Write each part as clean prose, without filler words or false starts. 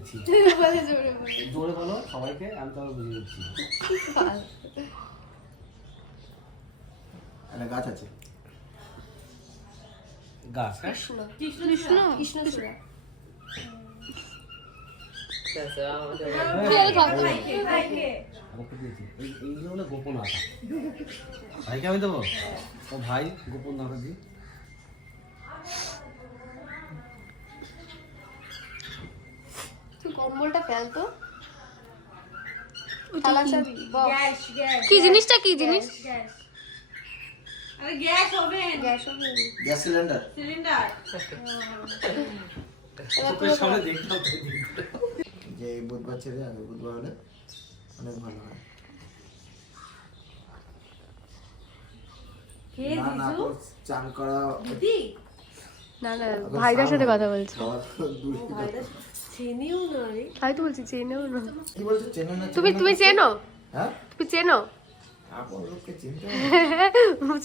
দিচ্ছি। জোরে বলো সবাইকে, আমি তোমাকে বুঝিয়ে দিচ্ছি। একটা গাছ আছে, গাছ। কৃষ্ণ কৃষ্ণচূড়া। এইগুলো হলো গোপন আটা। ভাইকে আমি দেবো, ও ভাই গোপন আটা দিই। তুই কম্বলটা ফেল তো। কি জিনিসটা কি জিনিস? Gas oven. Gas cylinder. চোখের সামনে দেখলাম তাই দিই। যে এই বুধবার ছেড়ে আগে বুধবার হলে অনেক ভালো হয়। না না তো চান করা না না, ভাইদের সাথে কথা বলছি। আমি তো বলছি চেনেও না। কি বলছো, চেনো না? তুমি চেনো? হ্যাঁ, তুমি চেনো? আপন লোককে চিনতে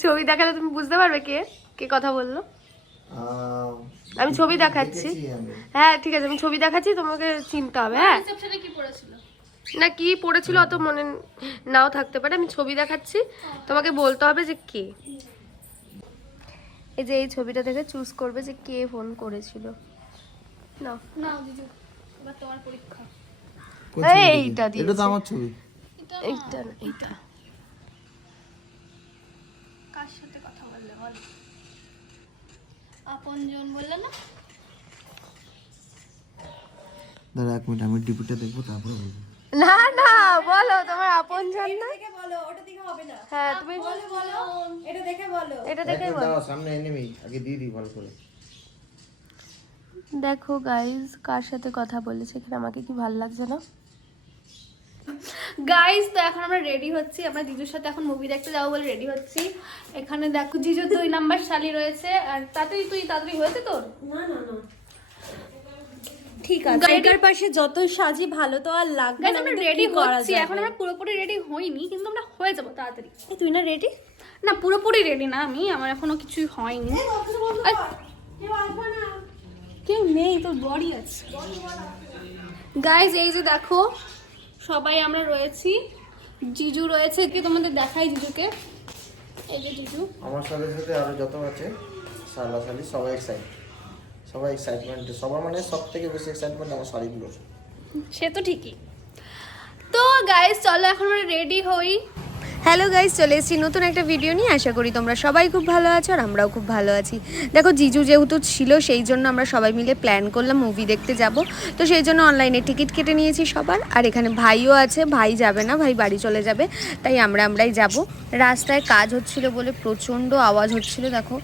ছবি দেখালে তুমি বুঝতে পারবে কে কে কথা বললো। আমি ছবি দেখাচ্ছি। হ্যাঁ ঠিক আছে, আমি ছবি দেখাচ্ছি, তোমাকে চিনতে হবে। হ্যাঁ রিসেপশনে কি পড়েছিল? না কি পড়েছিল অত মনে নাও থাকতে পারে, আমি ছবি দেখাচ্ছি, তোমাকে বলতে হবে যে কে। এই যে এই ছবিটা দেখে চুজ করবে যে কে ফোন করেছিল। না না জিজু, এবার তোমার পরীক্ষা। এইটা এটা তো দিয়েছে। আমার ছবি। এইটা না, এইটা। কার সাথে কথা বললে বল? আপনজন বললে না? দাঁড়া এক মিনিট, আমি ডিপিটা দেখবো তারপরে বলবো। না না বলো, তোমার আপনজন না। বলো, ওটা দেখে হবে না। হ্যাঁ তুমি বলো, এটা দেখে বলো। এটা দেখে বলো। দাও সামনে এনিমি, আগে দিয়ে দিই ভালো করে। দেখো গাইস কার সাথে কথা বলেছে এখানে, আমাকে কি ভালো লাগছে না। গাইস তো এখন আমরা রেডি হচ্ছি, আমরা জিজুর সাথে এখন মুভি দেখতে যাবো বলে রেডি হচ্ছি। এখানে দেখো জিজুর 2 নাম্বার শালি রয়েছে, আর তাড়াতাড়ি হয়েছে তোর? না না না, ঠিক আছে। গাড়িটার পাশে যতই সাজি ভালো তো আর লাগবে গাইস না। আমরা রেডি হচ্ছি, এখন আমরা পুরোপুরি রেডি হইনি, কিন্তু আমরা হয়ে যাবো তাড়াতাড়ি। তুই না রেডি? না পুরোপুরি রেডি না আমি, আমার এখনো কিছুই হয়নি। কেউ আসবে না। কেউ নেই, তোর বডি আছে। গাইস এই যে দেখো সবাই আমরা রয়েছি, জিজু রয়েছে, কি তোমাদের দেখাই জিজুকে। এই যে জিজু, আমার সাথে সাথে আরো যত আছে শালা শালি সবাই এক্সাইটেড, সবাই এক্সাইটমেন্ট, সবার মানে সব থেকে বেশি এক্সাইটমেন্ট আমার শাড়িগুলোর। সে তো ঠিকই। তো গাইস চলো এখন আমরা রেডি হই। হ্যালো গাইস, চলে এসেছি নতুন একটা ভিডিও নিয়ে। আশা করি তোমরা সবাই খুব ভালো আছো আর আমরাও খুব ভালো আছি। দেখো জিজু যেহেতু ছিল সেই জন্য আমরা সবাই মিলে প্ল্যান করলাম মুভি দেখতে যাব। তো সেই জন্য অনলাইনে টিকিট কেটে নিয়েছি সবার। আর এখানে ভাইও আছে, ভাই যাবে না, ভাই বাড়ি চলে যাবে, তাই আমরাই যাব। রাস্তায় কাজ হচ্ছিল বলে প্রচণ্ড আওয়াজ হচ্ছিল দেখো,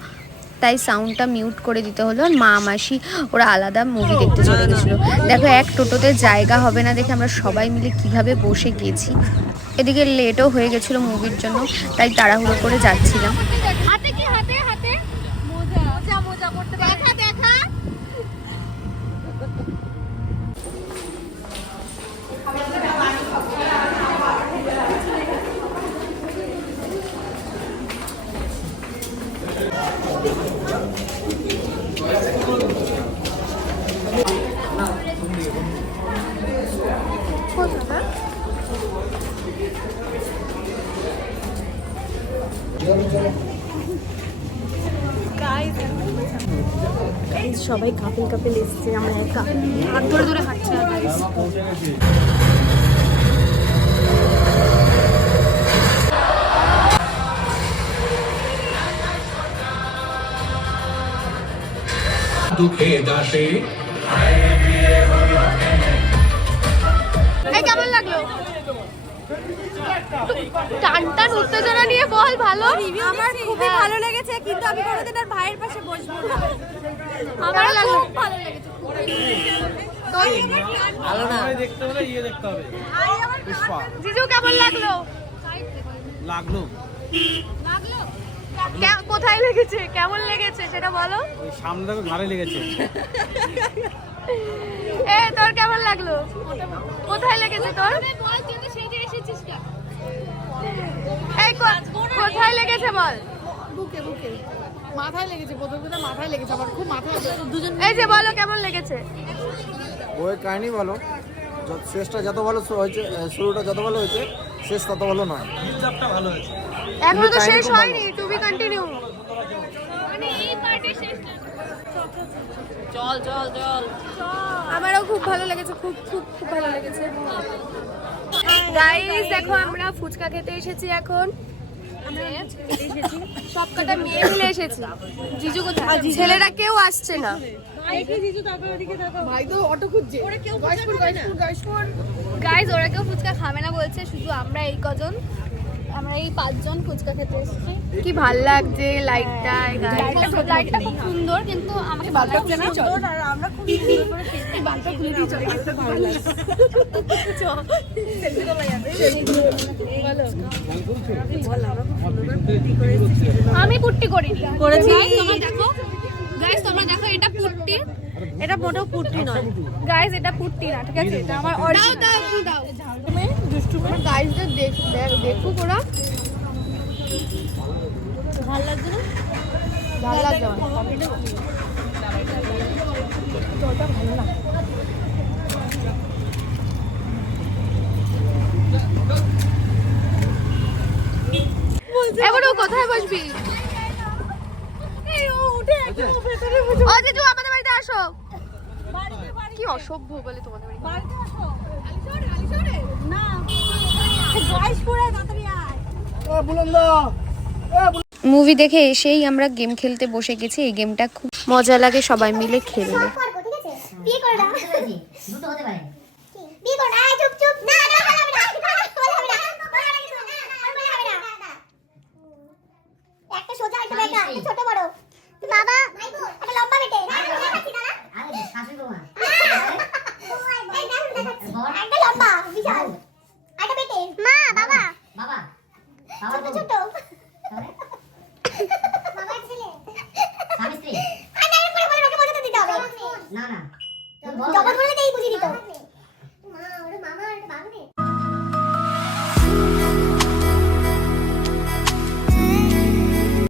তাই সাউন্ডটা মিউট করে দিতে হলো। আর মা মাসি ওরা আলাদা মুভি দেখতে চলে গেছিলো। দেখো এক টোটোতে জায়গা হবে না দেখে আমরা সবাই মিলে কিভাবে বসে গেছি। এদিকে লেটও হয়ে গেছিলো মুভির জন্য, তাই তাড়াহুড়ো করে যাচ্ছিলাম। হাতে কি হাতে হাতে মোজা মোজা পড়তে দেখা দেখা। সবাই কাপিল কাপিল এসছে, আমরা একা হাত ধরে ধরে হাঁটছে না গাইস। দুঃখে দাসে এই কেমন লাগলো? টান টান উত্তেজনা নিয়ে বল। ভালো, আমার খুবই ভালো লেগেছে, কিন্তু আমি কোনোদিন আর ভাইয়ের পাশে বসবো না। আমার লাগলো। ভালো লেগেছে। ভালো না দেখতে হলে ইয়ে দেখতে হবে, পুষ্পা। জিজু কেমন লাগলো? লাগলো কোথায় লেগেছে, কেমন লেগেছে সেটা বলো। ওই সামনে দেখো ঘাড়ে লেগেছে। এ তোর কেমন লাগলো? কোথায় লেগেছে তোর? বল তুই তো সেই যে এসেছিস না। এই কোথায় লেগেছে বল। বুকে বুকে মাথায় লেগেছে, প্রথমে মাথায় লেগেছে, আমার খুব মাথায় দুজন। এই যে বলো কেমন লেগেছে? বইয়ের কাহিনী ভালো, শেষটা যত ভালো হয়েছে, শুরুটা যত ভালো হয়েছে শেষ তত ভালো নয়। হিসাবটা ভালো হয়েছে। এখনো তো কাহিনী শেষ খুব হয়নি, টু বি কন্টিনিউ। মানে এই পার্টে শেষ না। চল চল চল। আমারও খুব ভালো লেগেছে, খুব খুব খুব ভালো লেগেছে। গাইস দেখো আমরা ফুচকা খেতে এসেছি এখন। সব কটা মেয়ে মিলে এসেছি। জিজু কোথায়? ছেলেরা কেউ আসছে না। গাইস ওরা কেউ ফুচকা খাবে না বলছে, শুধু আমরা এই কজন, আমরা এই 5 জন ফুচকা খেতে এসেছি। কি ভাল লাগছে লাইটটা, লাইটটা খুব সুন্দর, কিন্তু আমাকে ভালো লাগছে না। আর আমরা খুব সুন্দর করে খেতে বালটা খুলে দিয়ে চলে গেছে, ভালো লাগছে। আমি পুট্টি করিনি। করেছি। তোমরা দেখো গাইস, তোমরা দেখো এটা পুট্টি, এটা মোটেও পুট্টি নয় গাইস এটা পুট্টি না, ঠিক আছে? এটা আমার দাও দাও একটু দাও। গাইসদের দেখুক ওরা। ভালো লাগছে না? ভালো লাগছে আমার। এবার ও কোথায় বসবি? ও জিজু আমাদের বাড়িতে আসো। কি অসভ্য বলে তোমাদের বাড়িতে। মুভি দেখে এসেই আমরা গেম খেলতে বসে গেছি। এই গেমটা খুব মজা লাগে সবাই মিলে খেললে। বিয়ে করে দাও। দুটো হতে পারে। বিয়ে করে দাও, চুপ চুপ। না না হবে না। হবে না। একটা সোজা একটা বেঁকা, একটা ছোট বড়। বাবা, একটা লম্বা বেটে। আরে শাশুড়ি বৌমা। এই দেখো দেখাচ্ছি। একটা লম্বা, বিশাল। একটা বেটে। মা, বাবা। বাবা। বাবা ছোট।